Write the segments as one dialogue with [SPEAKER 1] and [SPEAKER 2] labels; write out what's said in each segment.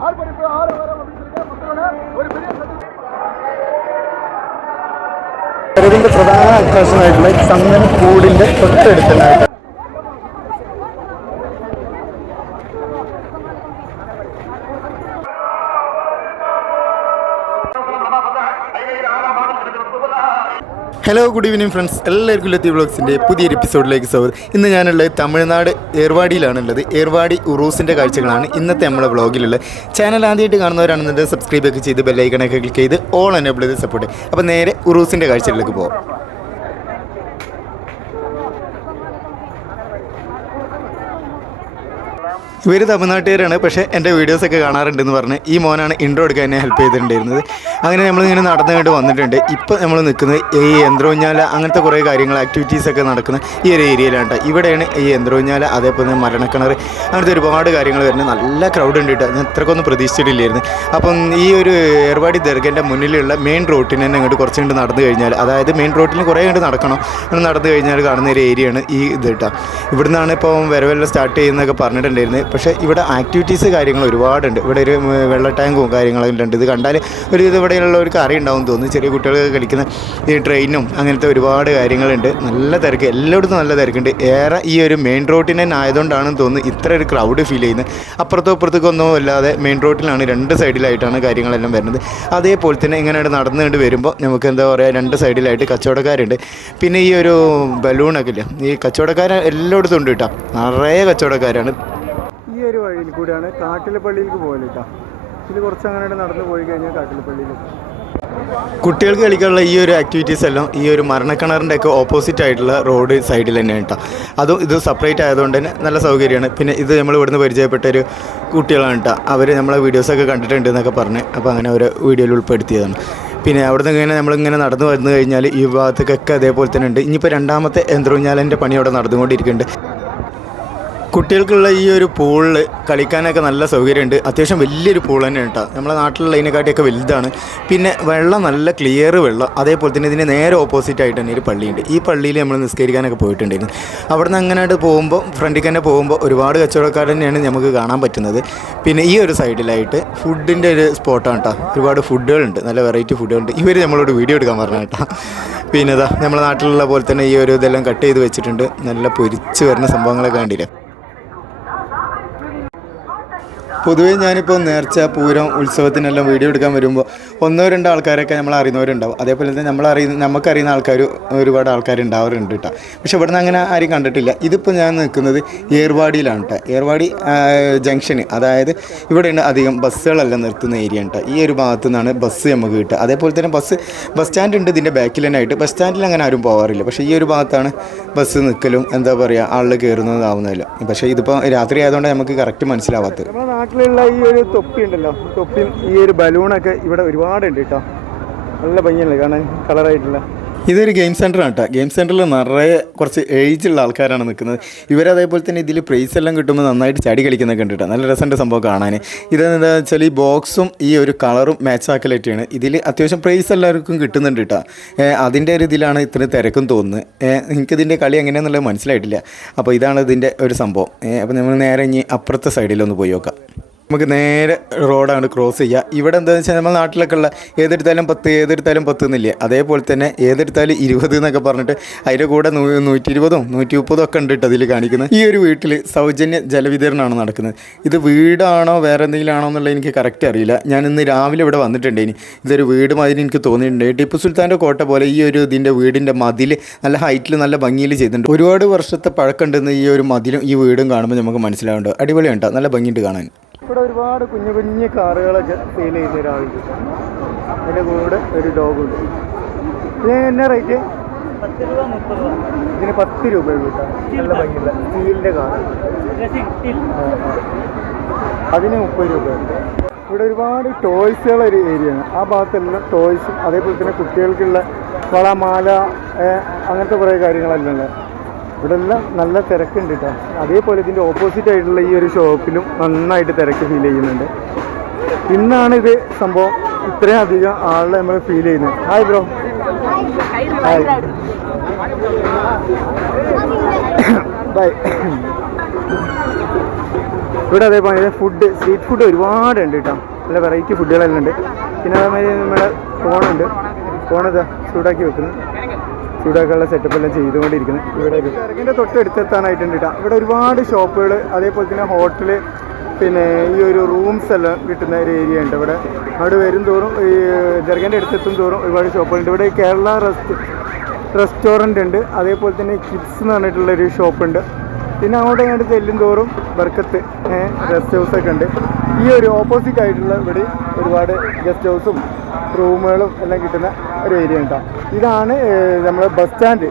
[SPEAKER 1] ஆர்ப்பரிப்பு ஆரவாரம் அப்படின்னு சொல்லிட்டு மக்களோட ஒரு பெரிய சந்தோஷம்.
[SPEAKER 2] ഇതിന്റെ പ്രധാന അട്രാക്ഷൻ ആയിട്ടുള്ള ചന്ദന കൂടിന്റെ തൊട്ടടുത്തുണ്ടായിട്ട് ഹലോ ഗുഡ് ഈവനിങ് ഫ്രണ്ട്സ് എല്ലാവർക്കും ലത്തി വ്ളോഗ്സിന്റെ പുതിയൊരു എപ്പിസോഡിലേക്ക് സ്വാഗതം. ഇന്ന് ഞാനുള്ളത് തമിഴ്നാട് ഏർവാടിയിലാണുള്ളത്. ഏർവാടി ഉറൂസിന്റെ കാഴ്ചകളാണ് ഇന്നത്തെ നമ്മളെ വ്ളോഗിലുള്ളത്. ചാനൽ ആദ്യമായിട്ട് കാണുന്നവരാണെന്നുണ്ടെങ്കിൽ സബ്സ്ക്രൈബ് ഒക്കെ ചെയ്ത് ബെല്ലൈക്കണൊക്കെ ക്ലിക്ക് ചെയ്ത് ഓൾ എനേബിൾ ചെയ്ത് സപ്പോർട്ട് അപ്പോൾ നേരെ ഉറൂസിന്റെ കാഴ്ചകളിലേക്ക് പോകാം ഇവർ തമിഴ്നാട്ടുകാരാണ് പക്ഷേ എന്റെ വീഡിയോസൊക്കെ കാണാറുണ്ടെന്ന് പറഞ്ഞ് ഈ മോനാണ് ഇൻട്രോ എടുക്കാൻ എന്നെ ഹെൽപ്പ് ചെയ്തിട്ടുണ്ടായിരുന്നത്. അങ്ങനെ നമ്മളിങ്ങനെ നടന്നു കണ്ട് വന്നിട്ടുണ്ട്. ഇപ്പോൾ നമ്മൾ നിൽക്കുന്നത് ഈ യന്ത്രോഞ്ഞാല അങ്ങനത്തെ കുറേ കാര്യങ്ങൾ ആക്ടിവിറ്റീസൊക്കെ നടക്കുന്ന ഈ ഒരു ഏരിയയിലാണ് ഇവിടെയാണ് ഈ യന്ത്രോഞ്ഞാല അതേപോലെ തന്നെ മരണക്കിണർ അങ്ങനത്തെ ഒരുപാട് കാര്യങ്ങൾ വരുന്നത്. നല്ല ക്രൗഡ് ഉണ്ട് കേട്ടോ. ഞാൻ ഇത്രക്കൊന്നും പ്രതീക്ഷിച്ചിട്ടില്ലായിരുന്നു. അപ്പം ഈ ഒരു ഏർവാടി ദർഗന്റെ മുന്നിലുള്ള മെയിൻ റോട്ടിന് തന്നെ അങ്ങോട്ട് കുറച്ച് കണ്ട് നടന്നു കഴിഞ്ഞാൽ അതായത് മെയിൻ റോട്ടിൽ കുറേ കണ്ട് നടക്കണം. അങ്ങനെ നടന്നു കഴിഞ്ഞാൽ കാണുന്ന ഒരു ഏരിയയാണ് ഈ ഇത് കേട്ടോ. ഇവിടുന്നാണ് ഇപ്പം വരവെല്ലാം സ്റ്റാർട്ട് ചെയ്യുന്നതൊക്കെ പറഞ്ഞിട്ടുണ്ടായിരുന്നത്. പക്ഷേ ഇവിടെ ആക്ടിവിറ്റീസ് കാര്യങ്ങൾ ഒരുപാടുണ്ട്. ഇവിടെ ഒരു വെള്ള ടാങ്കും കാര്യങ്ങളെല്ലാം ഉണ്ട്. ഇത് കണ്ടാൽ ഒരു ഇത് ഇവിടെയുള്ളവർക്ക് അറിയുണ്ടാവും തോന്നുന്നു. ചെറിയ കുട്ടികൾ കളിക്കുന്ന ഈ ട്രെയിനും അങ്ങനത്തെ ഒരുപാട് കാര്യങ്ങളുണ്ട്. നല്ല തിരക്ക്. എല്ലായിടത്തും നല്ല തിരക്കുണ്ട്. ഏറെ ഈ ഒരു മെയിൻ റോഡിന് തന്നെ ആയതുകൊണ്ടാണെന്ന് തോന്നുന്നു ഇത്ര ഒരു ക്രൗഡ് ഫീൽ ചെയ്യുന്നത്. അപ്പുറത്തോ ഇപ്പുറത്തേക്കോ ഒന്നും അല്ലാതെ മെയിൻ റോഡിലാണ് രണ്ട് സൈഡിലായിട്ടാണ് കാര്യങ്ങളെല്ലാം വരുന്നത്. അതേപോലെ തന്നെ ഇങ്ങനെ നടന്നുകൊണ്ട് വരുമ്പോൾ നമുക്ക് എന്താ പറയുക രണ്ട് സൈഡിലായിട്ട് കച്ചവടക്കാരുണ്ട്. പിന്നെ ഈ ഒരു ബലൂണൊക്കെ ഇല്ല? ഈ കച്ചവടക്കാരൻ എല്ലായിടത്തും ഉണ്ട് കേട്ടോ. നിറയെ കച്ചവടക്കാരാണ്. വഴിയിൽ കൂടിയാണ്. കാട്ടിലപ്പള്ളിയിലേക്ക് പോകൽ കേട്ടോ ഇതിൽ കുറച്ച് അങ്ങനെ നടന്നു പോയി കഴിഞ്ഞാൽ കാട്ടിലപ്പള്ളിയിലേക്ക് കുട്ടികൾക്ക് കളിക്കാനുള്ള ഈ ഒരു ആക്ടിവിറ്റീസ് എല്ലാം ഈ ഒരു മരണക്കിണറിന്റെ ഒക്കെ ഓപ്പോസിറ്റ് ആയിട്ടുള്ള റോഡ് സൈഡിൽ തന്നെയാണ് കേട്ടോ അതും ഇത് സെപ്പറേറ്റ് ആയതുകൊണ്ട് തന്നെ നല്ല സൗകര്യമാണ്. പിന്നെ ഇത് നമ്മൾ ഇവിടുന്ന് പരിചയപ്പെട്ട ഒരു കുട്ടികളാണ് കേട്ടോ അവർ നമ്മളെ വീഡിയോസൊക്കെ കണ്ടിട്ടുണ്ട് എന്നൊക്കെ പറഞ്ഞ് അപ്പോൾ അങ്ങനെ ഒരു വീഡിയോയിൽ ഉൾപ്പെടുത്തിയതാണ്. പിന്നെ അവിടുന്ന് ഇങ്ങനെ നമ്മളിങ്ങനെ നടന്നു വന്നു കഴിഞ്ഞാൽ ഈ ഭാഗത്തേക്കൊക്കെ അതേപോലെ തന്നെ ഉണ്ട്. ഇനിയിപ്പോൾ രണ്ടാമത്തെ യന്ത്രൂഞ്ഞാലിന്റെ പണി അവിടെ നടന്നുകൊണ്ടിരിക്കുന്നുണ്ട്. കുട്ടികൾക്കുള്ള ഈ ഒരു പൂളിൽ കളിക്കാനൊക്കെ നല്ല സൗകര്യമുണ്ട്. അത്യാവശ്യം വലിയൊരു പൂൾ തന്നെ കേട്ടോ നമ്മുടെ നാട്ടിലുള്ള ഇതിനെക്കാട്ടിയൊക്കെ വലുതാണ്. പിന്നെ വെള്ളം നല്ല ക്ലിയർ വെള്ളം. അതേപോലെ തന്നെ ഇതിന് നേരെ ഓപ്പോസിറ്റ് ആയിട്ട് തന്നെ ഒരു പള്ളിയുണ്ട്. ഈ പള്ളിയിൽ നമ്മൾ നിസ്കരിക്കാനൊക്കെ പോയിട്ടുണ്ടായിരുന്നു. അവിടെ നിന്ന് അങ്ങനെയായിട്ട് പോകുമ്പോൾ ഫ്രണ്ടിൽ തന്നെ പോകുമ്പോൾ ഒരുപാട് കച്ചവടക്കാർ തന്നെയാണ് നമുക്ക് കാണാൻ പറ്റുന്നത്. പിന്നെ ഈ ഒരു സൈഡിലായിട്ട് ഫുഡിന്റെ ഒരു സ്പോട്ടാണ് കേട്ടോ ഒരുപാട് ഫുഡുകളുണ്ട് നല്ല വെറൈറ്റി ഫുഡുകളുണ്ട് ഇവർ നമ്മളോട് വീഡിയോ എടുക്കാൻ പറഞ്ഞു കേട്ടോ പിന്നെ ഇതാ നമ്മുടെ നാട്ടിലുള്ള പോലെ തന്നെ ഈ ഒരു ഇതെല്ലാം കട്ട് ചെയ്ത് വെച്ചിട്ടുണ്ട്. നല്ല പൊരിച്ച് വരുന്ന സംഭവങ്ങളൊക്കെ കണ്ടില്ലേ? പൊതുവേ ഞാനിപ്പോൾ നേർച്ച പൂരം ഉത്സവത്തിനെല്ലാം വീഡിയോ എടുക്കാൻ വരുമ്പോൾ ഒന്നോ രണ്ടോ ആൾക്കാരൊക്കെ നമ്മൾ അറിയുന്നവരുണ്ടാവും. അതേപോലെ തന്നെ നമ്മൾ അറിയുന്ന നമുക്കറിയുന്ന ആൾക്കാർ ഒരുപാട് ആൾക്കാർ ഉണ്ടാവാറുണ്ട് കേട്ടോ. പക്ഷെ ഇവിടുന്ന് അങ്ങനെ ആരും കണ്ടിട്ടില്ല. ഇതിപ്പോൾ ഞാൻ നിൽക്കുന്നത് ഏർവാടിയിലാണ് കേട്ടോ. ഏർവാടി ജംഗ്ഷന്. അതായത് ഇവിടെയാണ് അധികം ബസ്സുകളെല്ലാം നിർത്തുന്ന ഏരിയ കേട്ടോ. ഈ ഒരു ഭാഗത്തു നിന്നാണ് ബസ് നമുക്ക് കിട്ടുക. അതേപോലെ തന്നെ ബസ് ബസ് സ്റ്റാൻഡ് ഉണ്ട് ഇതിന്റെ ബാക്കിൽ തന്നെ ആയിട്ട്. ബസ് സ്റ്റാൻഡിൽ അങ്ങനെ ആരും പോകാറില്ല പക്ഷേ ഈ ഒരു ഭാഗത്താണ് ബസ് നിൽക്കലും എന്താ പറയുക ആളിൽ കയറുന്നതാവുന്നതല്ല പക്ഷേ ഇതിപ്പോൾ രാത്രി ആയതുകൊണ്ട് നമുക്ക് കറക്റ്റ് മനസ്സിലാവാത്തത്. നമ്മുടെ നാട്ടിലുള്ള ഈ ഒരു തൊപ്പി ഉണ്ടല്ലോ തൊപ്പിയും ഈ ഒരു ബലൂണൊക്കെ ഇവിടെ ഒരുപാടുണ്ട് കേട്ടോ. നല്ല ഭംഗിയല്ലേ കാണാൻ കളറായിട്ടുള്ള ഇതൊരു ഗെയിം സെന്റർ ആണ് കേട്ടോ. ഗെയിം സെന്ററിൽ നിറയെ കുറച്ച് ഏജുള്ള ആൾക്കാരാണ് നിൽക്കുന്നത്. ഇവരതേപോലെ തന്നെ ഇതിൽ പ്രൈസ് എല്ലാം കിട്ടുമ്പോൾ നന്നായിട്ട് ചാടി കളിക്കുന്നൊക്കെ ഉണ്ട് കേട്ടോ. നല്ല രസമുണ്ട് സംഭവം കാണാൻ. ഇതെന്താ വെച്ചാൽ ഈ ബോക്സും ഈ ഒരു കളറും മാച്ച് ആക്കലായിട്ടാണ് ഇതിൽ അത്യാവശ്യം പ്രൈസ് എല്ലാവർക്കും കിട്ടുന്നുണ്ട് കേട്ടോ. അതിന്റെ ഒരു ഇതിലാണ് ഇത്ര തിരക്കും തോന്നുന്നത്. എനിക്കിതിന്റെ കളി എങ്ങനെയാണെന്നുള്ളത് മനസ്സിലായിട്ടില്ല. അപ്പോൾ ഇതാണ് ഇതിന്റെ ഒരു സംഭവം. അപ്പോൾ നമ്മൾ നേരെ ഇനി അപ്പുറത്തെ സൈഡിലൊന്ന് പോയി നോക്കാം. നമുക്ക് നേരെ റോഡാണ് ക്രോസ് ചെയ്യുക ഇവിടെ എന്താണെന്ന് വെച്ചാൽ നമ്മൾ നാട്ടിലൊക്കെ ഉള്ള ഏതെടുത്താലും പത്ത് ഏതെടുത്താലും പത്ത് എന്നില്ലേ? അതേപോലെ തന്നെ ഏതെടുത്താലും ഇരുപത് എന്നൊക്കെ പറഞ്ഞിട്ട് അതിന്റെ കൂടെ നൂറ്റി ഇരുപതും നൂറ്റി മുപ്പതും ഒക്കെ ഉണ്ട് കേട്ടോ അതിൽ കാണിക്കുന്നത്. ഈ ഒരു വീട്ടിൽ സൗജന്യ ജലവിതരണമാണ് നടക്കുന്നത്. ഇത് വീടാണോ വേറെ എന്തെങ്കിലും ആണോ എന്നുള്ളത് എനിക്ക് കറക്റ്റ് അറിയില്ല. ഞാൻ ഇന്ന് രാവിലെ ഇവിടെ വന്നിട്ടുണ്ട് ഇനി. ഇതൊരു വീട് മാതിരി എനിക്ക് തോന്നിയിട്ടുണ്ട്. ടിപ്പു സുൽത്താന്റെ കോട്ട പോലെ ഈ ഒരു ഇതിന്റെ വീടിന്റെ മതിൽ നല്ല ഹൈറ്റിൽ നല്ല ഭംഗിയിൽ ചെയ്തിട്ടുണ്ട്. ഒരുപാട് വർഷത്തെ പഴക്കമുണ്ടെന്ന് ഈ ഒരു മതിലും ഈ വീടും കാണുമ്പോൾ നമുക്ക് മനസ്സിലാവുന്നുണ്ട്. അടിപൊളിയുണ്ട് നല്ല ഭംഗിയുണ്ട് കാണാൻ. ഇവിടെ ഒരുപാട് കുഞ്ഞു കുഞ്ഞു കാറുകളൊക്കെ സെയിൽ ചെയ്യുന്ന ഒരാളുണ്ട് അതിന്റെ കൂടെ ഒരു ഡോഗ് ഉണ്ട്. ഇതിന് എന്നാ റേറ്റ് ഇതിന് പത്ത് രൂപ നല്ല ഭംഗിയുള്ള സ്റ്റീലിന്റെ കാർ അതിന് മുപ്പത് രൂപ ഇവിടെ ഒരുപാട് ടോയ്സുകൾ ഒരു ഏരിയ ആണ്. ആ ഭാഗത്തെല്ലാം ടോയ്സും അതേപോലെ തന്നെ കുട്ടികൾക്കുള്ള വള മാല അങ്ങനത്തെ കുറേ കാര്യങ്ങളെല്ലാം ഉള്ളത്. ഇവിടെ എല്ലാം നല്ല തിരക്കുണ്ട് കേട്ടോ അതേപോലെ ഇതിന്റെ ഓപ്പോസിറ്റ് ആയിട്ടുള്ള ഈ ഒരു ഷോപ്പിലും നന്നായിട്ട് തിരക്ക് ഫീൽ ചെയ്യുന്നുണ്ട്. ഇന്നാണ് ഇത് സംഭവം ഇത്രയും അധികം ആളെ നമ്മൾ ഫീൽ ചെയ്യുന്നത്. ഹായ് ബ്രോ ഹായ് ബൈ ഇവിടെ അതേപോലെ ഫുഡ് സ്ട്രീറ്റ് ഫുഡ് ഒരുപാടുണ്ട് കേട്ടോ നല്ല വെറൈറ്റി ഫുഡുകളെല്ലാം ഉണ്ട്. പിന്നെ അതേമാതിരി നമ്മുടെ ഫോണുണ്ട് ഫോണിതാ ചൂടാക്കി വെക്കുന്നു. ചൂടാക്കാനുള്ള സെറ്റപ്പ് എല്ലാം ചെയ്തുകൊണ്ടിരിക്കുന്നത് ഇവിടെ ഇറങ്ങിന്റെ തൊട്ടടുത്തെത്താനായിട്ടുണ്ട് കേട്ടോ ഇവിടെ ഒരുപാട് ഷോപ്പുകൾ അതേപോലെ തന്നെ ഹോട്ടൽ പിന്നെ ഈ ഒരു റൂംസ് എല്ലാം കിട്ടുന്ന ഒരു ഏരിയ ഉണ്ട് ഇവിടെ. അവിടെ വരും തോറും ഈ ജർഗന്റെ അടുത്തെത്തും തോറും ഒരുപാട് ഷോപ്പുകളുണ്ട്. ഇവിടെ കേരള റെസ്റ്റ് റെസ്റ്റോറന്റ് ഉണ്ട്. അതേപോലെ തന്നെ കിഡ്സ് എന്ന് പറഞ്ഞിട്ടുള്ളൊരു ഷോപ്പുണ്ട്. പിന്നെ അങ്ങോട്ട് ഞാൻ ചെല്ലും തോറും ബർക്കത്ത് ഗസ്റ്റ് ഹൗസ് ഒക്കെ ഉണ്ട്. ഈ ഒരു ഓപ്പോസിറ്റ് ആയിട്ടുള്ള ഇവിടെ ഒരുപാട് ഗസ്റ്റ് ഹൗസും റൂമുകളും എല്ലാം കിട്ടുന്ന ഒരു ഏരിയ ഉണ്ടാവും ഇതാണ് നമ്മുടെ ബസ് സ്റ്റാൻഡ്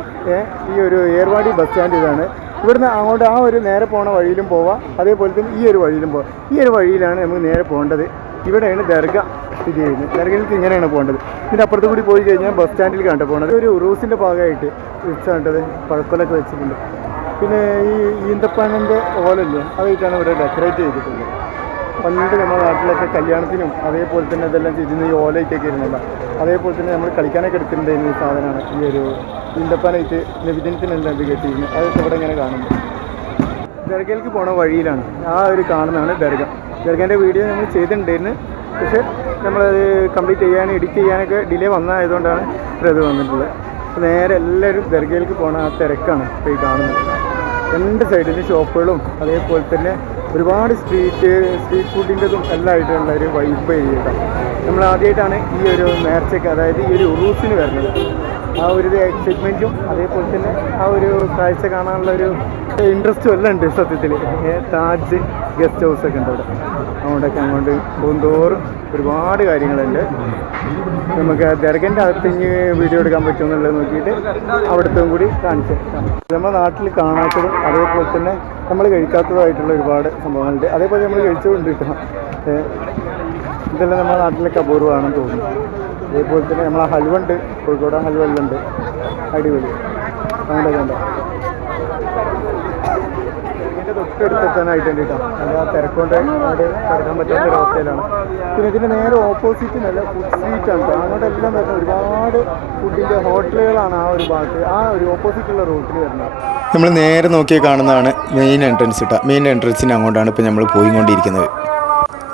[SPEAKER 2] ഈ ഒരു ഏർവാടി ബസ് സ്റ്റാൻഡ് ഇതാണ്. ഇവിടുന്ന് അങ്ങോട്ട് ആ ഒരു നേരെ പോണ വഴിയിലും പോവാം. അതേപോലെ തന്നെ ഈ ഒരു വഴിയിലും പോവാം. ഈ ഒരു വഴിയിലാണ് നമുക്ക് നേരെ പോകേണ്ടത്. ഇവിടെയാണ് ദർഗ സ്ഥിതി ചെയ്യുന്നത്. ദർഗയിലേക്ക് ഇങ്ങനെയാണ് പോകേണ്ടത്. ഇതിന്റെ അപ്പുറത്ത് കൂടി പോയി കഴിഞ്ഞാൽ ബസ് സ്റ്റാൻഡിൽ കണ്ടു പോകുന്നത് ഒരു ഉറൂസിന്റെ ഭാഗമായിട്ട് വെച്ചാണ്ടത് പഴക്കൊലൊക്കെ വെച്ചിട്ടുണ്ട്. പിന്നെ ഈ ഈന്തപ്പനന്റെ ഓലല്ലേ അതായിട്ടാണ് ഇവിടെ ഡെക്കറേറ്റ് ചെയ്തിട്ടുള്ളത്. പണ്ട് നമ്മുടെ നാട്ടിലൊക്കെ കല്യാണത്തിനും അതേപോലെ തന്നെ ഇതെല്ലാം ചെയ്തിരുന്ന ഈ ഓലയിട്ടൊക്കെ ഇരുന്നില്ല അതേപോലെ തന്നെ നമ്മൾ കളിക്കാനൊക്കെ എടുത്തിട്ടുണ്ടായിരുന്ന ഈ സാധനമാണ് ഈ ഒരു ഈന്തപ്പനായിട്ട് നബിദിനത്തിനെല്ലാം ഇത് കെട്ടിയിരുന്നു അതൊക്കെ ഇവിടെ ഇങ്ങനെ കാണുന്നു. ദർഗയിലേക്ക് പോണ വഴിയിലാണ് ആ ഒരു കാണുന്നതാണ് ദർഗ. ദർഗേന്റെ വീഡിയോ നമ്മൾ ചെയ്തിട്ടുണ്ടായിരുന്നു. പക്ഷേ നമ്മളത് കംപ്ലീറ്റ് ചെയ്യാൻ എഡിറ്റ് ചെയ്യാനൊക്കെ ഡിലേ വന്നതായതുകൊണ്ടാണ് ഇത് വന്നിട്ടുള്ളത്. നേരെ എല്ലാവരും ദർഗയിലേക്ക് പോണ ആ തിരക്കാണ് ഇപ്പോൾ ഈ കാണുന്നത്. രണ്ട് സൈഡിലും ഷോപ്പുകളും അതേപോലെ തന്നെ ഒരുപാട് സ്ട്രീറ്റ് സ്ട്രീറ്റ് ഫുഡിന്റെതും എല്ലാം ആയിട്ടുള്ള ഒരു വൈബ് ഏരിയ നമ്മൾ ആദ്യമായിട്ടാണ് ഈ ഒരു നേർച്ചയ്ക്ക് അതായത് ഈ ഒരു ഉറൂസിന് വരുന്നത്. ആ ഒരു എക്സൈറ്റ്മെന്റും അതേപോലെ തന്നെ ആ ഒരു കാഴ്ച കാണാനുള്ള ഒരു ഇൻട്രസ്റ്റും എല്ലാം ഉണ്ട് സത്യത്തിൽ താജ് ഗസ്റ്റ് ഹൗസ് ഒക്കെ ഉണ്ട് അവിടെ. അങ്ങോട്ടൊക്കെ അങ്ങോട്ട് പോകുന്തോറും ഒരുപാട് കാര്യങ്ങളുണ്ട്. നമുക്ക് ദർഗന്റെ അകത്ത് ഇനി വീഡിയോ എടുക്കാൻ പറ്റുമെന്നുള്ളത് നോക്കിയിട്ട് അവിടുത്തെ കൂടി കാണിച്ചു നമ്മുടെ നാട്ടിൽ കാണാത്തതും അതേപോലെ തന്നെ നമ്മൾ കഴിക്കാത്തതുമായിട്ടുള്ള ഒരുപാട് സംഭവങ്ങളുണ്ട്. അതേപോലെ നമ്മൾ കഴിച്ചുകൊണ്ട് കിട്ടണം ഇതെല്ലാം നമ്മുടെ നാട്ടിലൊക്കെ അപൂർവമാണെന്ന് തോന്നുന്നു. അതേപോലെ തന്നെ നമ്മളെ ഹൽവ ഉണ്ട്. കോഴിക്കോട് ഹൽവ എല്ലാം ഉണ്ട്. അടിപൊളി. അങ്ങോട്ടൊക്കെ ഉണ്ട്. ഇതിന്റെ തൊട്ടടുത്തെത്താനായിട്ടുണ്ട് കേട്ടോ. നല്ല തിരക്കൊണ്ട് അവിടെ കിടക്കാൻ പറ്റാത്ത ഒരു അവസ്ഥയിലാണ്. പിന്നെ ഇതിന്റെ നേരെ ഓപ്പോസിറ്റ് നല്ല ഫുഡ് സ്ട്രീറ്റ് ആണ് അങ്ങോട്ട് എല്ലാം വരുന്ന ഒരുപാട് ഫുഡിന്റെ ഹോട്ടലുകളാണ് ആ ഒരു ഭാഗത്ത്. ആ ഒരു ഓപ്പോസിറ്റുള്ള റൂട്ടിൽ വരുന്നത്. നമ്മൾ നേരെ നോക്കി കാണുന്നതാണ് മെയിൻ എൻട്രൻസ് കേട്ടോ മെയിൻ എൻട്രൻസിന് അങ്ങോട്ടാണ് ഇപ്പോൾ നമ്മൾ പോയിക്കൊണ്ടിരിക്കുന്നത്.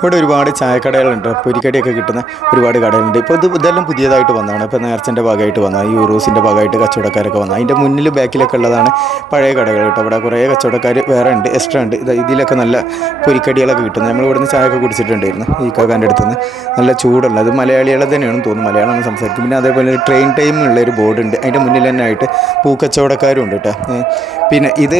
[SPEAKER 2] ഇവിടെ ഒരുപാട് ചായക്കടകളുണ്ട്. പൊരിക്കടിയൊക്കെ കിട്ടുന്ന ഒരുപാട് കടകളുണ്ട്. ഇപ്പോൾ ഇത് ഇതെല്ലാം പുതിയതായിട്ട് വന്നതാണ്. ഇപ്പോൾ നേർച്ചന്റെ ഭാഗമായിട്ട് വന്ന ഈ യൂറോസിന്റെ ഭാഗമായിട്ട് കച്ചവടക്കാരൊക്കെ വന്ന അതിന്റെ മുന്നിൽ ബാക്കിലൊക്കെ ഉള്ളതാണ് പഴയ കടകൾ കേട്ടോ. ഇവിടെ കുറേ കച്ചവടക്കാർ വേറെ ഉണ്ട് എക്സ്ട്രാ ഉണ്ട്. ഇത് ഇതിലൊക്കെ നല്ല പൊരിക്കടികളൊക്കെ കിട്ടുന്നത് നമ്മൾ ഇവിടുന്ന് ചായയൊക്കെ കുടിച്ചിട്ടുണ്ടായിരുന്നു. ഈ കാക്കാന്റെ അടുത്ത് നിന്ന് നല്ല ചൂടുള്ള അത് മലയാളികളെ തന്നെയാണെന്ന് തോന്നുന്നു. മലയാളമാണ് സംസാരിക്കും. പിന്നെ അതേപോലെ ട്രെയിൻ ടൈം ഉള്ള ഒരു ബോർഡ് ഉണ്ട്. അതിന്റെ മുന്നിൽ തന്നെ ആയിട്ട് പൂക്കച്ചവടക്കാരും ഉണ്ട് കേട്ടോ. പിന്നെ ഇത്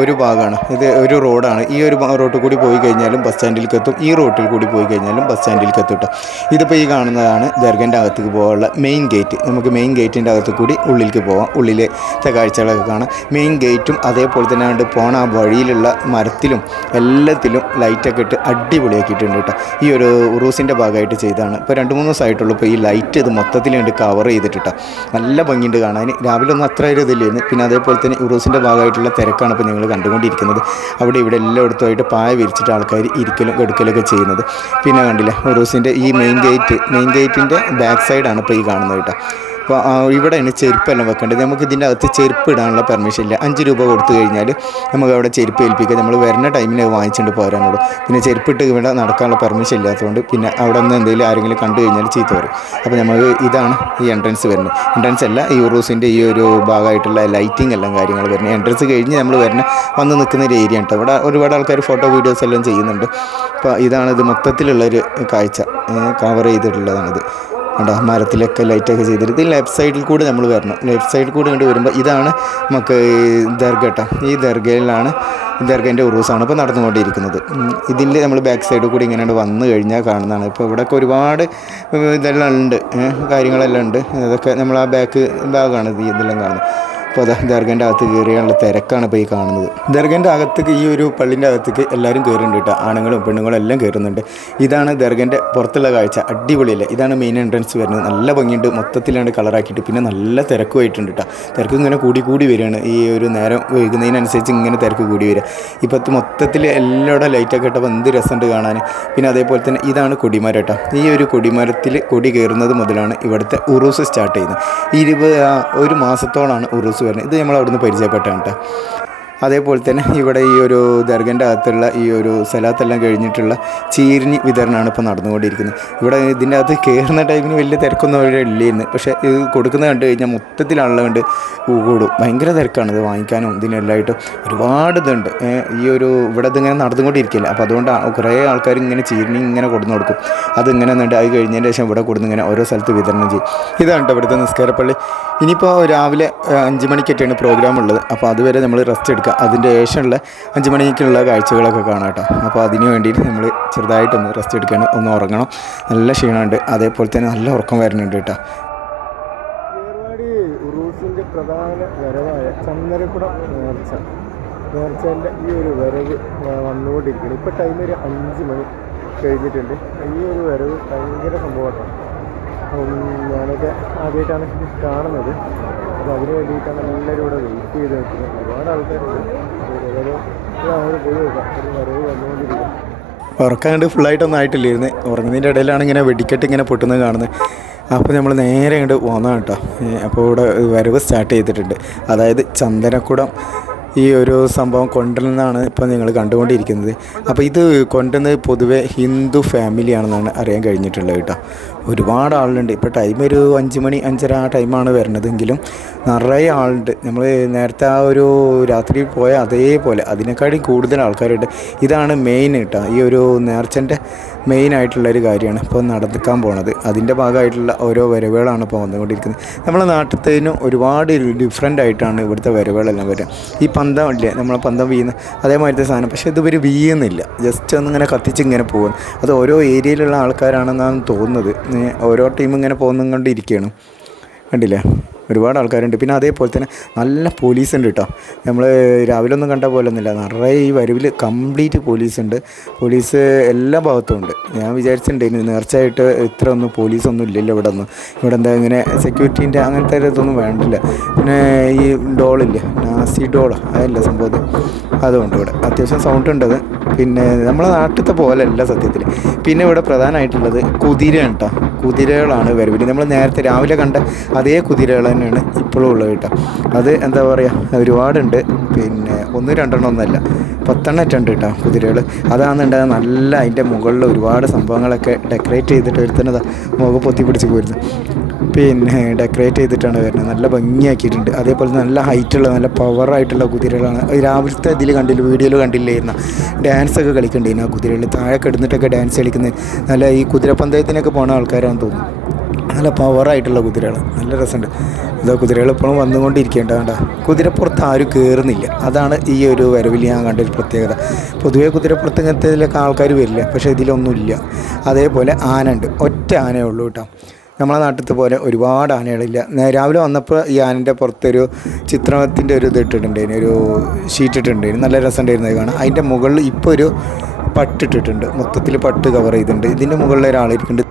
[SPEAKER 2] ഒരു ഭാഗമാണ്. ഇത് ഒരു റോഡാണ് ഈ ഒരു റോഡ് കൂടി പോയി കഴിഞ്ഞാലും ബസ് സ്റ്റാൻഡിലേക്ക് എത്തും ഈ റോട്ടിൽ കൂടി പോയി കഴിഞ്ഞാലും ബസ് സ്റ്റാൻഡിൽ എത്തും ഇതിപ്പോൾ ഈ കാണുന്നതാണ് ദർഗന്റെ അകത്തേക്ക് പോകാനുള്ള മെയിൻ ഗേറ്റ്. നമുക്ക് മെയിൻ ഗേറ്റിന്റെ അകത്ത് കൂടി ഉള്ളിലേക്ക് പോകാം ഉള്ളിലത്തെ കാഴ്ചകളൊക്കെ കാണാം. മെയിൻ ഗേറ്റും അതേപോലെ തന്നെ കണ്ട് പോണ ആ വഴിയിലുള്ള മരത്തിലും എല്ലാത്തിലും ലൈറ്റൊക്കെ ഇട്ട് അടിപൊളിയാക്കിയിട്ടുണ്ട് കേട്ടോ. ഈ ഒരു ഉറൂസിന്റെ ഭാഗമായിട്ട് ചെയ്താണ് ഇപ്പോൾ രണ്ട് മൂന്ന് ദിവസമായിട്ടുള്ളൂ ഇപ്പോൾ ഈ ലൈറ്റ് ഇത് മൊത്തത്തിൽ കണ്ട് കവർ ചെയ്തിട്ടാ നല്ല ഭംഗിയുണ്ട് കാണാൻ. രാവിലെ ഒന്നും അത്ര ഒരു ഇതില്ലായിരുന്നു. പിന്നെ അതേപോലെ തന്നെ ഉറൂസിന്റെ ഭാഗമായിട്ടുള്ള തിരക്കാണ് ഇപ്പോൾ നിങ്ങൾ കണ്ടുകൊണ്ടിരിക്കുന്നത്. അവിടെ ഇവിടെ എല്ലായിടത്തുമായിട്ട് പായ വിരിച്ചിട്ട് ആൾക്കാർ ഇരിക്കലും കെടുക്കലൊക്കെ ചെയ്യുന്നത്. പിന്നെ കണ്ടില്ലേ റൂസിന്റെ ഈ മെയിൻ ഗേറ്റ് മെയിൻ ഗേറ്റിന്റെ ബാക്ക് സൈഡാണ് ഇപ്പോൾ ഈ കാണുന്നത് കേട്ടോ. അപ്പോൾ ഇവിടെയാണ് ചെരുപ്പെല്ലാം വെക്കേണ്ടത്. നമുക്ക് ഇതിന്റെ അകത്ത് ചെരുപ്പ് ഇടാനുള്ള പെർമിഷൻ ഇല്ല. അഞ്ച് രൂപ കൊടുത്തു കഴിഞ്ഞാൽ നമുക്ക് അവിടെ ചെരുപ്പ് ഏൽപ്പിക്കുക നമ്മൾ വരുന്ന ടൈമിന് വാങ്ങിച്ചുകൊണ്ട് പോരാനുള്ളൂ പിന്നെ ചെരുപ്പിട്ട് ഇവിടെ നടക്കാനുള്ള പെർമിഷൻ ഇല്ലാത്തതുകൊണ്ട് പിന്നെ അവിടെ നിന്ന് എന്തെങ്കിലും ആരെങ്കിലും കണ്ടു കഴിഞ്ഞാൽ ചീത്ത വരും അപ്പോൾ നമുക്ക് ഇതാണ് ഈ എൻട്രൻസ് വരുന്നത്. എൻട്രൻസ് അല്ല ഈ ഉറൂസിന്റെ ഈ ഒരു ഭാഗമായിട്ടുള്ള ലൈറ്റിംഗ് എല്ലാം കാര്യങ്ങൾ വരുന്നത്. എൻട്രൻസ് കഴിഞ്ഞ് നമ്മൾ വരുന്ന വന്ന് നിൽക്കുന്ന ഒരു ഏരിയ ഉണ്ട്. അവിടെ ഒരുപാട് ആൾക്കാർ ഫോട്ടോ വീഡിയോസ് എല്ലാം ചെയ്യുന്നുണ്ട്. അപ്പോൾ ഇതാണ് ഇത് മൊത്തത്തിലുള്ളൊരു കാഴ്ച. കവർ ചെയ്തിട്ടുള്ളതാണിത്. കണ്ടോ? മരത്തിലൊക്കെ ലൈറ്റൊക്കെ ചെയ്തിട്ട് ലെഫ്റ്റ് സൈഡിൽ കൂടെ നമ്മൾ വരണം. ലെഫ്റ്റ് സൈഡിൽ കൂടെ കണ്ട് വരുമ്പോൾ ഇതാണ് നമുക്ക് ദർഗ കേട്ടോ ഈ ദർഗയിലാണ് ദർഗേന്റെ ഉറൂസാണ് ഇപ്പോൾ നടന്നുകൊണ്ടിരിക്കുന്നത്. ഇതിന്റെ നമ്മൾ ബാക്ക് സൈഡിൽ കൂടി ഇങ്ങനെ വന്നു കഴിഞ്ഞാൽ കാണുന്നതാണ്. ഇപ്പോൾ ഇവിടെയൊക്കെ ഒരുപാട് ഇതെല്ലാം ഉണ്ട് കാര്യങ്ങളെല്ലാം ഉണ്ട്. അതൊക്കെ നമ്മൾ ആ ബാക്ക് ഭാഗമാണ് ഇത് ഇതെല്ലാം കാണുന്നത്. അപ്പോൾ അതാ ദർഗന്റെ അകത്ത് കയറിയാനുള്ള തിരക്കാണ് ഇപ്പോൾ ഈ കാണുന്നത്. ദർഗന്റെ അകത്തേക്ക് ഈ ഒരു പള്ളിന്റെ അകത്തേക്ക് എല്ലാവരും കയറുന്നുണ്ട് കേട്ടോ. ആണുങ്ങളും പെണ്ണുങ്ങളും എല്ലാം കയറുന്നുണ്ട്. ഇതാണ് ദർഗന്റെ പുറത്തുള്ള കാഴ്ച. അടിപൊളിയല്ല? ഇതാണ് മെയിൻ എൻട്രൻസ് വരുന്നത്. നല്ല ഭംഗിയുണ്ട്. മൊത്തത്തിലാണ് കളറാക്കിയിട്ട് പിന്നെ നല്ല തിരക്കുമായിട്ടുണ്ട് കേട്ടോ. തിരക്ക് ഇങ്ങനെ കൂടി കൂടി വരികയാണ്. ഈ ഒരു നേരം വൈകുന്നതിനനുസരിച്ച് ഇങ്ങനെ തിരക്ക് കൂടി വരിക. ഇപ്പോഴത്തെ മൊത്തത്തിൽ എല്ലാവിടെ ലൈറ്റൊക്കെ ഇട്ടപ്പോൾ എന്ത് രസമുണ്ട് കാണാൻ. പിന്നെ അതേപോലെ തന്നെ ഇതാണ് കൊടിമരം കേട്ടോ. ഈ ഒരു കൊടിമരത്തിൽ കൊടി കയറുന്നത് മുതലാണ് ഇവിടുത്തെ ഉറൂസ് സ്റ്റാർട്ട് ചെയ്യുന്നത്. ഇരുപത് ഒരു മാസത്തോളാണ് ഉറൂസ് വരുന്നത്. ഇത് നമ്മൾ അവിടുന്ന് പരിചയപ്പെട്ടാണ് കേട്ടോ. അതേപോലെ തന്നെ ഇവിടെ ഈ ഒരു ദർഗന്റെ അകത്തുള്ള ഈ ഒരു സ്ഥലത്തെല്ലാം കഴിഞ്ഞിട്ടുള്ള ചീരിഞ്ഞ് വിതരണമാണ് ഇപ്പോൾ നടന്നുകൊണ്ടിരിക്കുന്നത്. ഇവിടെ ഇതിന്റെ അകത്ത് കയറുന്ന ടൈമിന് വലിയ തിരക്കൊന്നും അവിടെ ഇല്ലായിരുന്നു പക്ഷേ ഇത് കൊടുക്കുന്നത് കണ്ടു കഴിഞ്ഞാൽ മൊത്തത്തിലാണല്ലോ കണ്ട് കൂടും ഭയങ്കര തിരക്കാണ് ഇത് വാങ്ങിക്കാനും ഇതിനെല്ലായിട്ടും. ഒരുപാട് ഇതുണ്ട്. ഈ ഒരു ഇവിടെ ഇതിങ്ങനെ നടന്നുകൊണ്ടിരിക്കില്ല. അപ്പോൾ അതുകൊണ്ട് കുറേ ആൾക്കാർ ഇങ്ങനെ ചീരിഞ്ഞ് ഇങ്ങനെ കൊടുന്നു കൊടുക്കും. അതിങ്ങനെ ഉണ്ട് അത് കഴിഞ്ഞതിന് ശേഷം ഇവിടെ കൊടുന്ന് ഇങ്ങനെ ഓരോ സ്ഥലത്ത് വിതരണം ചെയ്യും. ഇതാണ് കേട്ടോ ഇവിടുത്തെ നിസ്കാരപ്പള്ളി. ഇനിയിപ്പോൾ രാവിലെ അഞ്ച് മണിക്കൊക്കെയാണ് പ്രോഗ്രാം ഉള്ളത്. അപ്പോൾ അതുവരെ നമ്മൾ റെസ്റ്റ് എടുക്കുക അതിന്റെ ശേഷമുള്ള അഞ്ച് മണിക്കുള്ള കാഴ്ചകളൊക്കെ കാണാം കേട്ടോ. അപ്പോൾ അതിന് വേണ്ടിയിട്ട് നമ്മൾ ചെറുതായിട്ടൊന്ന് റെസ്റ്റ് എടുക്കണം ഒന്ന് ഉറങ്ങണം. നല്ല ക്ഷീണമുണ്ട്. അതേപോലെ തന്നെ നല്ല ഉറക്കം വരുന്നുണ്ട് കേട്ടോ.
[SPEAKER 1] പ്രധാന വരവായ ചന്ദനക്കുടം നേർച്ച. നേർച്ചേന്റെ ഈ ഒരു വരവ് വന്നുകൊണ്ടിരിക്കുകയാണ്. ഇപ്പോൾ ടൈം ഒരു അഞ്ച് മണി കഴിഞ്ഞിട്ടുണ്ട്. ഈ ഒരു വരവ് ഭയങ്കര സംഭവമാണ്. ഞാനൊക്കെ ആദ്യമായിട്ടാണ് കാണുന്നത്. അപ്പോൾ അതിന് വേണ്ടിയിട്ടാണ് എല്ലാവരും ഇവിടെ വെയിറ്റ് ചെയ്ത് നിൽക്കുന്നത്. ഒരുപാട് ആൾക്കാരുണ്ട്. അങ്ങോട്ട് പോയി. നോക്കാം വരവ് വന്നുകൊണ്ടിരിക്കുക
[SPEAKER 2] ഉറക്കാണ്ട് ഫുള്ളായിട്ടൊന്നും ആയിട്ടില്ലായിരുന്നു. ഉറങ്ങുന്നതിന്റെ ഇടയിലാണ് ഇങ്ങനെ വെടിക്കെട്ട് ഇങ്ങനെ പൊട്ടുന്നത് കാണുന്നത്. അപ്പോൾ നമ്മൾ നേരെ ഇങ്ങോട്ട് പോകുന്ന കേട്ടോ. അപ്പോൾ ഇവിടെ വരവ് സ്റ്റാർട്ട് ചെയ്തിട്ടുണ്ട്. അതായത് ചന്ദനക്കുടം ഈ ഒരു സംഭവം കൊണ്ടുവരുന്നതാണ് ഇപ്പോൾ നിങ്ങൾ കണ്ടുകൊണ്ടിരിക്കുന്നത്. അപ്പോൾ ഇത് കൊണ്ടുവന്നത് പൊതുവെ ഹിന്ദു ഫാമിലിയാണെന്നാണ് അറിയാൻ കഴിഞ്ഞിട്ടുള്ളത് കേട്ടോ. ഒരുപാട് ആളുണ്ട് ഇപ്പോൾ ടൈം ഒരു അഞ്ച് മണി അഞ്ചര ആ ടൈമാണ് വരുന്നതെങ്കിലും നിറയെ ആളുണ്ട്. നമ്മൾ നേരത്തെ ആ ഒരു രാത്രി പോയ അതേപോലെ അതിനേക്കാളും കൂടുതൽ ആൾക്കാരുണ്ട്. ഇതാണ് മെയിൻ കേട്ടോ ഈ ഒരു നേർച്ചന്റെ മെയിൻ ആയിട്ടുള്ള ഒരു കാര്യമാണ് ഇപ്പോൾ നടക്കാൻ പോണത്. അതിന്റെ ഭാഗമായിട്ടുള്ള ഓരോ വരവുകളാണ് ഇപ്പോൾ വന്നുകൊണ്ടിരിക്കുന്നത്. നമ്മളെ നാട്ടിലത്തേനും ഒരുപാട് ഡിഫറെന്റ് ആയിട്ടാണ് ഇവിടുത്തെ വരവുകളെല്ലാം വരിക ഈ പന്തം ഇല്ലേ? നമ്മളെ പന്തം വീഴുന്ന അതേമാതിരത്തെ സാധനം. പക്ഷേ ഇത് ഇവർ വീഴുന്നില്ല ജസ്റ്റ് ഒന്നിങ്ങനെ കത്തിച്ച് ഇങ്ങനെ പോകുന്നു അത് ഓരോ ഏരിയയിലുള്ള ആൾക്കാരാണെന്നാണ് തോന്നുന്നത്. ഓരോ ടീം ഇങ്ങനെ പോകുന്നതും കണ്ടിരിക്കുകയാണ് കണ്ടില്ലേ? ഒരുപാട് ആൾക്കാരുണ്ട്. പിന്നെ അതേപോലെ തന്നെ നല്ല പോലീസ് ഉണ്ട് കേട്ടോ നമ്മൾ രാവിലെ ഒന്നും കണ്ട പോലെ ഒന്നുമില്ല നിറയെ ഈ വരവിൽ കംപ്ലീറ്റ് പോലീസ് ഉണ്ട് പോലീസ് എല്ലാ ഭാഗത്തും ഉണ്ട്. ഞാൻ വിചാരിച്ചിട്ടുണ്ടായിരുന്നു നേർച്ചയായിട്ട് ഇത്ര ഒന്നും പോലീസൊന്നും ഇല്ലല്ലോ ഇവിടെ ഒന്നും ഇവിടെ എന്താ ഇങ്ങനെ സെക്യൂരിറ്റീന്റെ അങ്ങനത്തെ ഇതൊന്നും വേണ്ടില്ല. പിന്നെ ഈ ഡോളില്ലേ നാസി ഡോൾ അതല്ല സംഭവം. അതുകൊണ്ട് ഇവിടെ. അത്യാവശ്യം സൗണ്ട് ഉണ്ട് അത്. പിന്നെ നമ്മളെ നാട്ടിലത്തെ പോലെയല്ല സത്യത്തിൽ പിന്നെ ഇവിടെ പ്രധാനമായിട്ടുള്ളത് കുതിരയാണ് കേട്ടോ കുതിരകളാണ് വരവിൽ നമ്മൾ നേരത്തെ രാവിലെ കണ്ട അതേ കുതിരകൾ തന്നെയാണ് ഇപ്പോഴും ഉള്ളത് കേട്ടോ അത് എന്താ പറയുക ഒരുപാടുണ്ട്. പിന്നെ ഒന്ന് രണ്ടെണ്ണം ഒന്നല്ല പത്തെണ്ണം ഉണ്ട് കേട്ടോ കുതിരകൾ. അതാണെന്നുണ്ടെങ്കിൽ നല്ല അതിന്റെ മുകളിൽ ഒരുപാട് സംഭവങ്ങളൊക്കെ ഡെക്കറേറ്റ് ചെയ്തിട്ട് ഒരുത്തനതാ മുഖം പൊത്തി പിടിച്ച് പോയിരുന്നു. പിന്നെ ഡെക്കറേറ്റ് ചെയ്തിട്ടാണ് വരുന്നത്. നല്ല ഭംഗിയാക്കിയിട്ടുണ്ട്. അതേപോലെ നല്ല ഹൈറ്റുള്ള നല്ല പവറായിട്ടുള്ള കുതിരകളാണ്. രാവിലത്തെ ഇതിൽ കണ്ടില്ല വീഡിയോയിൽ കണ്ടില്ലായിരുന്ന ഡാൻസൊക്കെ കളിക്കണ്ടേനു ആ കുതിരകൾ താഴെ കിടന്നിട്ടൊക്കെ ഡാൻസ് കളിക്കുന്നത്. നല്ല ഈ കുതിരപ്പന്തയത്തിനൊക്കെ പോണ ആൾക്കാരാണെന്ന് തോന്നുന്നു. നല്ല പവറായിട്ടുള്ള കുതിരകൾ നല്ല രസമുണ്ട്. ഇതാ കുതിരകൾ ഇപ്പോഴും വന്നുകൊണ്ടിരിക്കേണ്ട വേണ്ട കുതിരപ്പുറത്ത് ആരും കയറുന്നില്ല അതാണ് ഈ ഒരു വരവിൽ ഞാൻ കണ്ട ഒരു പ്രത്യേകത. പൊതുവേ കുതിരപ്പുറത്ത് ഇങ്ങനത്തെ ഇതിലൊക്കെ ആൾക്കാർ വരില്ല. പക്ഷേ ഇതിലൊന്നുമില്ല. അതേപോലെ ആന ഉണ്ട് ഒറ്റ ആനയേ കേട്ടോ. നമ്മളെ നാട്ടിലത്തെ പോലെ ഒരുപാട് ആനകളില്ല. രാവിലെ വന്നപ്പോൾ ഈ ആനന്റെ പുറത്തൊരു ചിത്രത്തിന്റെ ഒരു ഇത് ഇട്ടിട്ടുണ്ടായിരുന്നു. ഒരു ഷീറ്റ് ഇട്ടിട്ടുണ്ടായിരുന്നു. നല്ല രസമുണ്ടായിരുന്നത് കാണാൻ. അതിന്റെ മുകളിൽ ഇപ്പോൾ ഒരു പട്ടിട്ടിട്ടുണ്ട് മൊത്തത്തിൽ പട്ട് കവർ ചെയ്തിട്ടുണ്ട്. ഇതിന്റെ മുകളിൽ ഒരാളിരിക്കുന്നുണ്ട്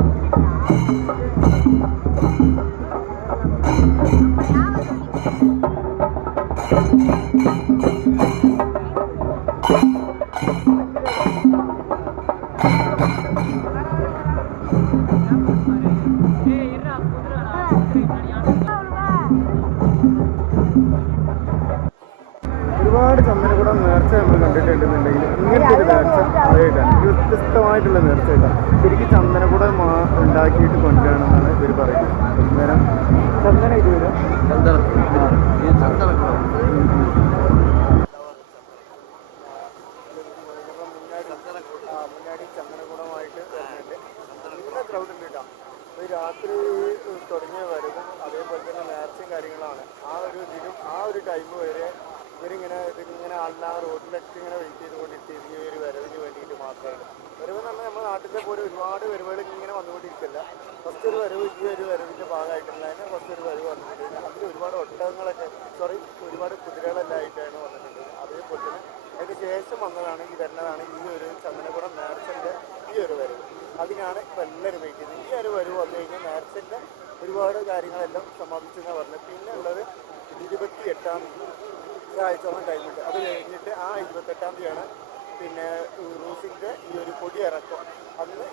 [SPEAKER 1] Thank you. രാത്രി തുടങ്ങിയ വരവും അതേപോലെ തന്നെ നേർച്ചയും കാര്യങ്ങളാണ്. ആ ഒരു ഇതിലും ആ ഒരു
[SPEAKER 3] ടൈം വരെ ഇവരിങ്ങനെ ഇതിങ്ങനെ അല്ല റോഡിലൊക്കെ ഇങ്ങനെ വെയിറ്റ് ചെയ്തുകൊണ്ടിരിക്കും ഇനി ഒരു വരവിന് വേണ്ടിയിട്ട് മാത്രമാണ്. വരവ് എന്ന് പറഞ്ഞാൽ നമ്മുടെ നാട്ടിലെ പോലെ ഒരുപാട് വരവുകൾ ഇങ്ങനെ വന്നുകൊണ്ടിരിക്കില്ല. ഫസ്റ്റ് ഒരു വരവ് ഈ ഒരു വരവിന്റെ ഭാഗമായിട്ടുള്ളതിന് ഫസ്റ്റ് ഒരു വരവ് വന്നിട്ടുണ്ട് അതിൽ ഒരുപാട് ഒട്ടകങ്ങളൊക്കെ സോറി ഒരുപാട് കുതിരകളെല്ലാം ആയിട്ടാണ് വന്നിട്ടുണ്ട് അതേപോലെ തന്നെ അതിന് ശേഷം വന്നതാണ് ഈ വരുന്നതാണ് ഈ ഒരു ചന്ദനകുടം നേർച്ചന്റെ ഈ ഒരു വരവ്. അതിനാണ് ഇപ്പം എല്ലാവരും വെയിറ്റ് ചെയ്യുന്നത് ഈ ഒരു വരവ് വന്നു കഴിഞ്ഞാൽ നേരത്തെ ഒരുപാട് കാര്യങ്ങളെല്ലാം സമാപിച്ചെന്ന് പറഞ്ഞത്. പിന്നെ ഉള്ളത് ഇരുപത്തി എട്ടാം തീയതി ഒരാഴ്ചയോളം ടൈമുണ്ട് അത് കഴിഞ്ഞിട്ട് ആ ഇരുപത്തെട്ടാം തീയതിയാണ് പിന്നെ റൂസിന്റെ ഈ ഒരു പൊടി ഇറക്കം. അന്ന്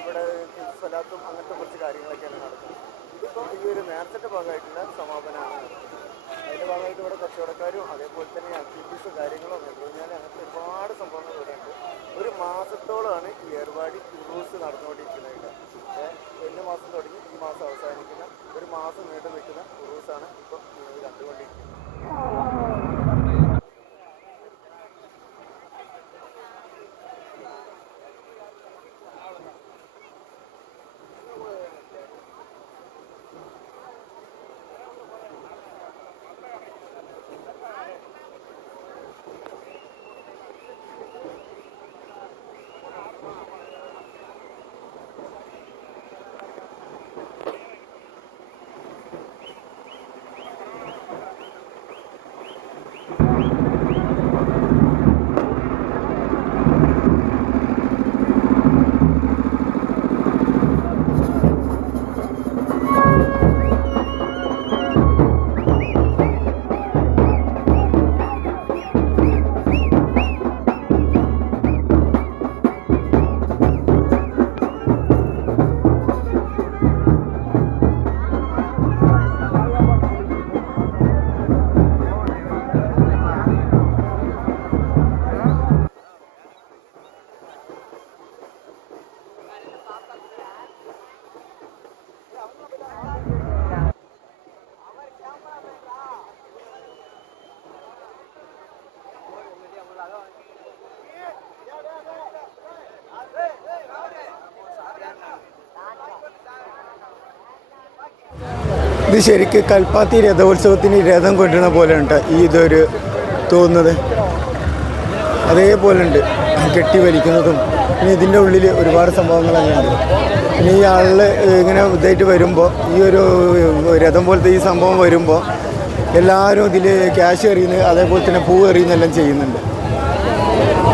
[SPEAKER 3] ഇവിടെ സ്ഥലത്തും അങ്ങനത്തെ കുറച്ച് കാര്യങ്ങളൊക്കെയാണ് നടക്കുന്നത്. ഇതിപ്പോൾ ഈ ഒരു നേരത്തെ ഭാഗമായിട്ടുള്ള സമാപനമാണ്. അതിന്റെ ഭാഗമായിട്ട് ഇവിടെ കച്ചവടക്കാരും അതേപോലെ തന്നെ ആക്ടിവിറ്റീസും കാര്യങ്ങളും കഴിഞ്ഞാൽ അങ്ങനത്തെ ഒരുപാട് സംഭവങ്ങൾ ഇവിടെ ഉണ്ട്. ഒരു മാസത്തോളമാണ് ഈ ഏർവാടി ക്രൂസ് നടന്നുകൊണ്ടിരിക്കുന്നത്. കഴിഞ്ഞ മാസം തുടങ്ങി ഈ മാസം അവസാനിക്കുന്ന ഒരു മാസം നീണ്ടു നിൽക്കുന്ന ക്രൂസാണ് ഇപ്പം കണ്ടുകൊണ്ടിരിക്കുന്നത്
[SPEAKER 1] ഇത് ശരിക്കും കൽപ്പാത്തി രഥോത്സവത്തിന് രഥം കൊണ്ടുവരുന്ന പോലെ ഉണ്ട് ഈ ഇതൊരു തോന്നുന്നത്. അതേപോലെ ഉണ്ട് കെട്ടി വലിക്കുന്നതും. പിന്നെ ഇതിന്റെ ഉള്ളിൽ ഒരുപാട് സംഭവങ്ങൾ അങ്ങനെയുണ്ട് പിന്നെ ഈ ആളിൽ ഇങ്ങനെ ഇതായിട്ട് വരുമ്പോൾ ഈ ഒരു രഥം പോലത്തെ ഈ സംഭവം വരുമ്പോൾ എല്ലാവരും ഇതിൽ ക്യാഷ് എറിയുന്നത് അതേപോലെ തന്നെ പൂ എറിയുന്നെല്ലാം ചെയ്യുന്നുണ്ട്.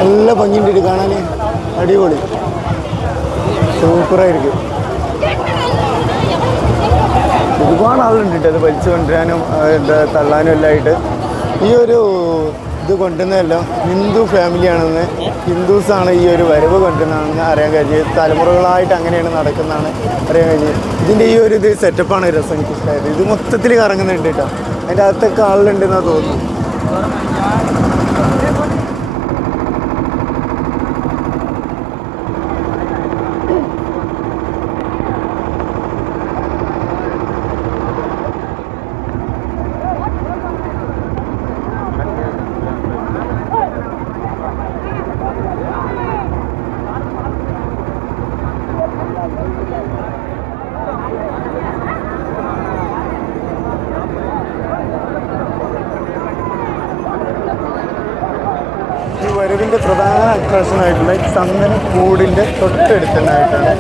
[SPEAKER 1] നല്ല ഭംഗിയുണ്ട് ഇത് കാണാൻ അടിപൊളി. സൂപ്പറായിരിക്കും. ഒരുപാട് ആളുണ്ട് അത് വലിച്ചു കൊണ്ടുവരാനും തള്ളാനും എല്ലാം ആയിട്ട്. ഈ ഒരു ഇത് കൊണ്ടുവന്നതെല്ലാം ഹിന്ദു ഫാമിലിയാണെന്ന് ഹിന്ദുസാണ് ഈ ഒരു വരവ് കൊണ്ടുവന്നതെന്ന് അറിയാൻ കഴിഞ്ഞത് തലമുറകളായിട്ട് അങ്ങനെയാണ് നടക്കുന്നതാണ് അറിയാൻ കഴിഞ്ഞത് ഇതിന്റെ ഈ ഒരു ഇത് സെറ്റപ്പാണ് രസം എനിക്ക് ഇഷ്ടമായത്. ഇത് മൊത്തത്തിൽ കറങ്ങുന്നുണ്ട് കേട്ടോ. അതിന്റെ അകത്തൊക്കെ ആളുണ്ടെന്നാണ് തോന്നുന്നു ഈ വരവിന്റെ ആയിട്ടുള്ള ചന്ദന കൂടിന്റെ തൊട്ടടുത്തന്നായിട്ടാണ്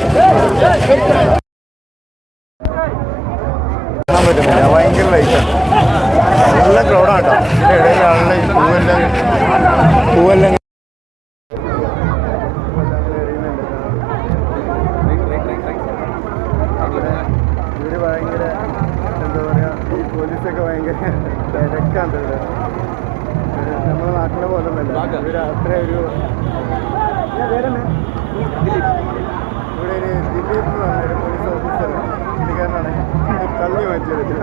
[SPEAKER 1] കാണാൻ ഭയങ്കര ലൈറ്റാണ് നല്ല ക്രൗഡാട്ടോ ഇതിന്റെ പൂവെല്ലാം. പൂവെല്ലാം ഭയങ്കര എന്താ പറയാ പോലീസൊക്കെ ഭയങ്കര തിരക്കാണ് നാട്ടിലെ പോലെ ഒന്നല്ല അത്ര ഒരു? ഇവിടെ ഒരു ദിലീപ് എന്ന് പറഞ്ഞൊരു പോലീസ് ഓഫീസർ പുള്ളിക്കാരനാണ്. തള്ളി മാറ്റിയത്.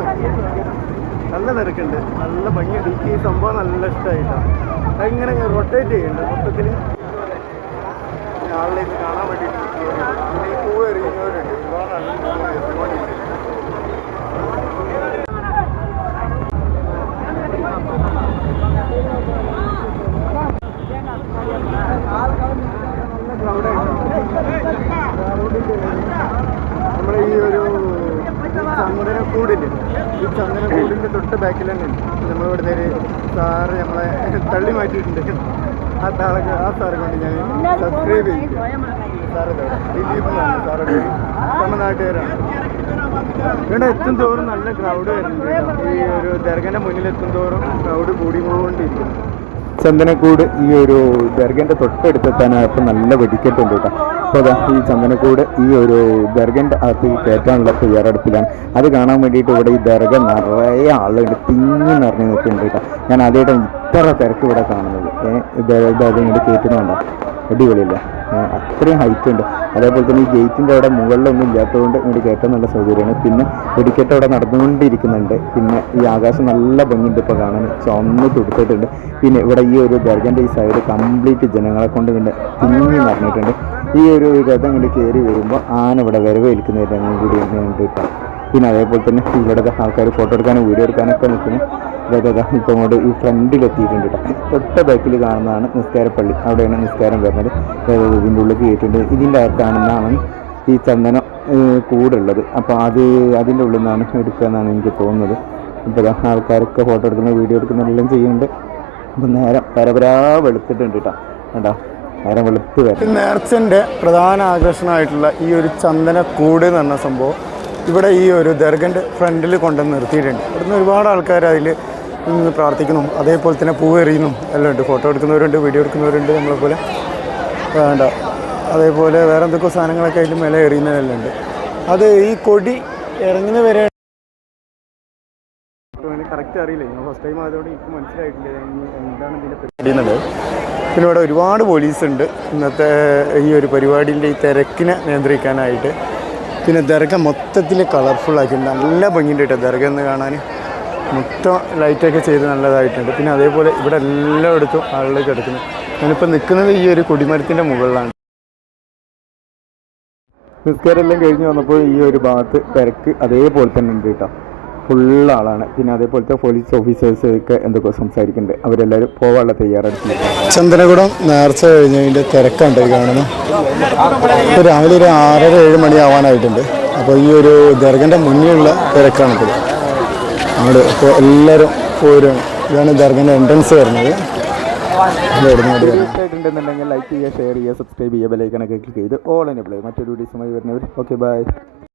[SPEAKER 1] നല്ല തിരക്കുണ്ട്. നല്ല ഭംഗി എനിക്ക് ഈ സംഭവം നല്ല ഇഷ്ടമായിട്ടാണ്. അതിങ്ങനെ റൊട്ടേറ്റ് ചെയ്യുന്നുണ്ട്? മൊത്തത്തിൽ ഇത് കാണാൻ വേണ്ടിയിട്ട് പൂവ് എറിയുന്നവരുണ്ട്. നമ്മുടെ ഈ ഒരു ചന്ദനക്കൂടില്ലേ ഈ ചന്ദനക്കൂടിന്റെ തൊട്ട് ബാക്കിൽ തന്നെ നമ്മൾ നമ്മളിവിടുത്തെ ഒരു സാറ് നമ്മളെ തള്ളി മാറ്റിയിട്ടുണ്ട്. ആ താളൊക്കെ ആ സാറ് കൊണ്ട് ഞാൻ സബ്സ്ക്രൈബ് ചെയ്യും. തമിഴ്നാട്ടുകാരാണ് ഇവിടെ എത്തും തോറും നല്ല ക്രൗഡ് വരുന്നുണ്ട്. ഈ ഒരു ദർഗന്റെ മുന്നിൽ എത്തും തോറും ക്രൗഡ് കൂടി പോകൊണ്ടിരിക്കുന്നു ചന്ദനക്കൂട് ഈ ഒരു ദർഗന്റെ തൊട്ടടുത്തെത്താനായപ്പോൾ നല്ല വെടിക്കെട്ടുണ്ട് കേട്ടോ. അപ്പോൾ ഈ ചന്ദനക്കൂട് ഈ ഒരു ദർഗന്റെ അകത്ത് കയറ്റാനുള്ള തയ്യാറെടുപ്പിലാണ്. അത് കാണാൻ വേണ്ടിയിട്ട് ഇവിടെ ഈ ദർഗ നിറയെ ആളുകൾ തിങ്ങി നിറഞ്ഞു നിൽക്കുന്നുണ്ട് കേട്ടോ. ഞാൻ ആദ്യമായിട്ടാണ് ഇത്ര തിരക്ക് ഇവിടെ കാണുന്നത്. ഇത് അതിങ്ങോട്ട് കയറ്റുന്നുണ്ടോ അടിപൊളിയല്ലേ? അത്രയും ഹൈറ്റ് ഉണ്ട്. അതേപോലെ തന്നെ ഈ ഗേറ്റിന്റെ അവിടെ മുകളിലൊന്നും ഇല്ലാത്തതുകൊണ്ട് ഇങ്ങോട്ട് കയറ്റാൻ നല്ല സൗകര്യമാണ്. പിന്നെ വെടിക്കെട്ട് അവിടെ നടന്നുകൊണ്ടിരിക്കുന്നുണ്ട്. പിന്നെ ഈ ആകാശം നല്ല ഭംഗിയുണ്ട് ഇപ്പോൾ കാണാൻ. ചുവന്ന് തുടുത്തിട്ടുണ്ട് പിന്നെ ഇവിടെ ഈ ഒരു ദർഗന്റെ ഈ സൈഡ് കംപ്ലീറ്റ് ജനങ്ങളെ കൊണ്ട് ഇങ്ങനെ തിങ്ങി നിറഞ്ഞിട്ടുണ്ട്. ഈ ഒരു രഥം ഇങ്ങോട്ട് കയറി വരുമ്പോൾ ആന ഇവിടെ വരവേൽക്കുന്ന രംഗം കൂടി ഉണ്ട് കേട്ടോ പിന്നെ അതേപോലെ തന്നെ ഇവിടുത്തെ ആൾക്കാർ ഫോട്ടോ എടുക്കാനും വീഡിയോ എടുക്കാനൊക്കെ നിൽക്കുന്നു. ഇതാ ഇപ്പോൾ അങ്ങോട്ട് ഈ ഫ്രണ്ടിലെത്തിയിട്ടുണ്ട് കേട്ടോ തൊട്ട ബാക്കിൽ കാണുന്നതാണ് നിസ്കാരപ്പള്ളി അവിടെയാണ് നിസ്കാരം വരുന്നത്. ഇതിന്റെ ഉള്ളിൽ കയറ്റിട്ടുണ്ട് ഇതിന്റെ അകത്താണെന്നാണ് ഈ ചന്ദനം കൂടുള്ളത്. അപ്പോൾ അത് അതിന്റെ ഉള്ളിൽ നിന്നാണ് എടുക്കുക എന്നാണ് എനിക്ക് തോന്നുന്നത്. ഇപ്പോൾ ആൾക്കാരൊക്കെ ഫോട്ടോ എടുക്കുന്ന വീഡിയോ എടുക്കുന്ന എല്ലാം ചെയ്യുന്നുണ്ട്. അപ്പം നേരം പരപരാ വെളുത്തിട്ടുണ്ട് കേട്ടോ കേട്ടോ നേരം വെളുത്ത് വരും നേർച്ചന്റെ പ്രധാന ആകർഷണമായിട്ടുള്ള ഈ ഒരു ചന്ദന കൂട് എന്ന് പറഞ്ഞ സംഭവം ഇവിടെ ഈ ഒരു ദർഗന്റെ ഫ്രണ്ടിൽ കൊണ്ടുവന്ന് നിർത്തിയിട്ടുണ്ട്. ഇവിടുന്ന് ഒരുപാട് ആൾക്കാർ അതിൽ നിന്ന് പ്രാർത്ഥിക്കുന്നു. അതേപോലെ തന്നെ പൂവ് എറിയുന്നു. എല്ലാം ഉണ്ട് ഫോട്ടോ എടുക്കുന്നവരുണ്ട് വീഡിയോ എടുക്കുന്നവരുണ്ട് നമ്മളെപ്പോലെ. വേണ്ട അതേപോലെ വേറെ എന്തൊക്കെ സാധനങ്ങളൊക്കെ അതിൽ മേലെ എറിയുന്നതെല്ലാം ഉണ്ട് അത് ഈ കൊടി ഇറങ്ങുന്ന വരെ കറക്റ്റ് അറിയില്ല. ഞാൻ ഫസ്റ്റ് ടൈം ആയതുകൊണ്ട് എനിക്ക് മനസ്സിലായിട്ടില്ല. എന്താണ് ഇതിന്റെ പരിപാടി എന്നുള്ളത് പിന്നെ ഇവിടെ ഒരുപാട് പോലീസ് ഉണ്ട് ഇന്നത്തെ ഈ ഒരു പരിപാടിന്റെ ഈ തിരക്കിനെ നിയന്ത്രിക്കാനായിട്ട്. പിന്നെ ദർഗ മൊത്തത്തിൽ ആക്കിയിട്ടുണ്ട് നല്ല ഭംഗിയുണ്ട് കേട്ടോ ദർഗ എന്ന് കാണാൻ. മൊത്തം ലൈറ്റൊക്കെ ചെയ്ത് നല്ലതായിട്ടുണ്ട്. പിന്നെ അതേപോലെ ഇവിടെ എല്ലായിടത്തും ആളുകൾ കിടക്കുന്നു. ഞാനിപ്പോൾ നിൽക്കുന്നത് ഈ ഒരു കൊടിമരത്തിന്റെ മുകളിലാണ്. നിസ്കാരമെല്ലാം കഴിഞ്ഞ് വന്നപ്പോൾ ഈ ഒരു ഭാഗത്ത് തിരക്ക് അതേപോലെ തന്നെ ഉണ്ട് കേട്ടോ. ഫുൾ ആളാണ് പിന്നെ അതേപോലത്തെ പോലീസ് ഓഫീസേഴ്സ് ഒക്കെ എന്തൊക്കെ സംസാരിക്കുന്നുണ്ട്. അവരെല്ലാവരും പോകാനുള്ള തയ്യാറെടുപ്പ് ചന്ദനകുടം നേർച്ച കഴിഞ്ഞതിന്റെ തിരക്കുണ്ട് കാണുന്നു ഇപ്പോൾ രാവിലെ ഒരു ആറര ഏഴ് മണി ആവാനായിട്ടുണ്ട്. അപ്പോൾ ഈ ഒരു ദർഗന്റെ മുന്നിലുള്ള തിരക്കാണ് ഇപ്പോൾ അവിടെ ഇപ്പോൾ എല്ലാവരും പോരും. ഇതാണ് ദർഗന്റെ എൻട്രൻസ് വരുന്നത്. ഉണ്ടെന്നുണ്ടെങ്കിൽ ലൈക്ക് ചെയ്യുക ഷെയർ ചെയ്യുക സബ്സ്ക്രൈബ് ചെയ്യുക ബെലൈക്കണൊക്കെ ക്ലിക്ക് ചെയ്ത് ഓൾ എന്നെ പ്ലേ മറ്റൊരു വീഡിയോസുമായി വരുന്നവർ ഓക്കെ ബൈ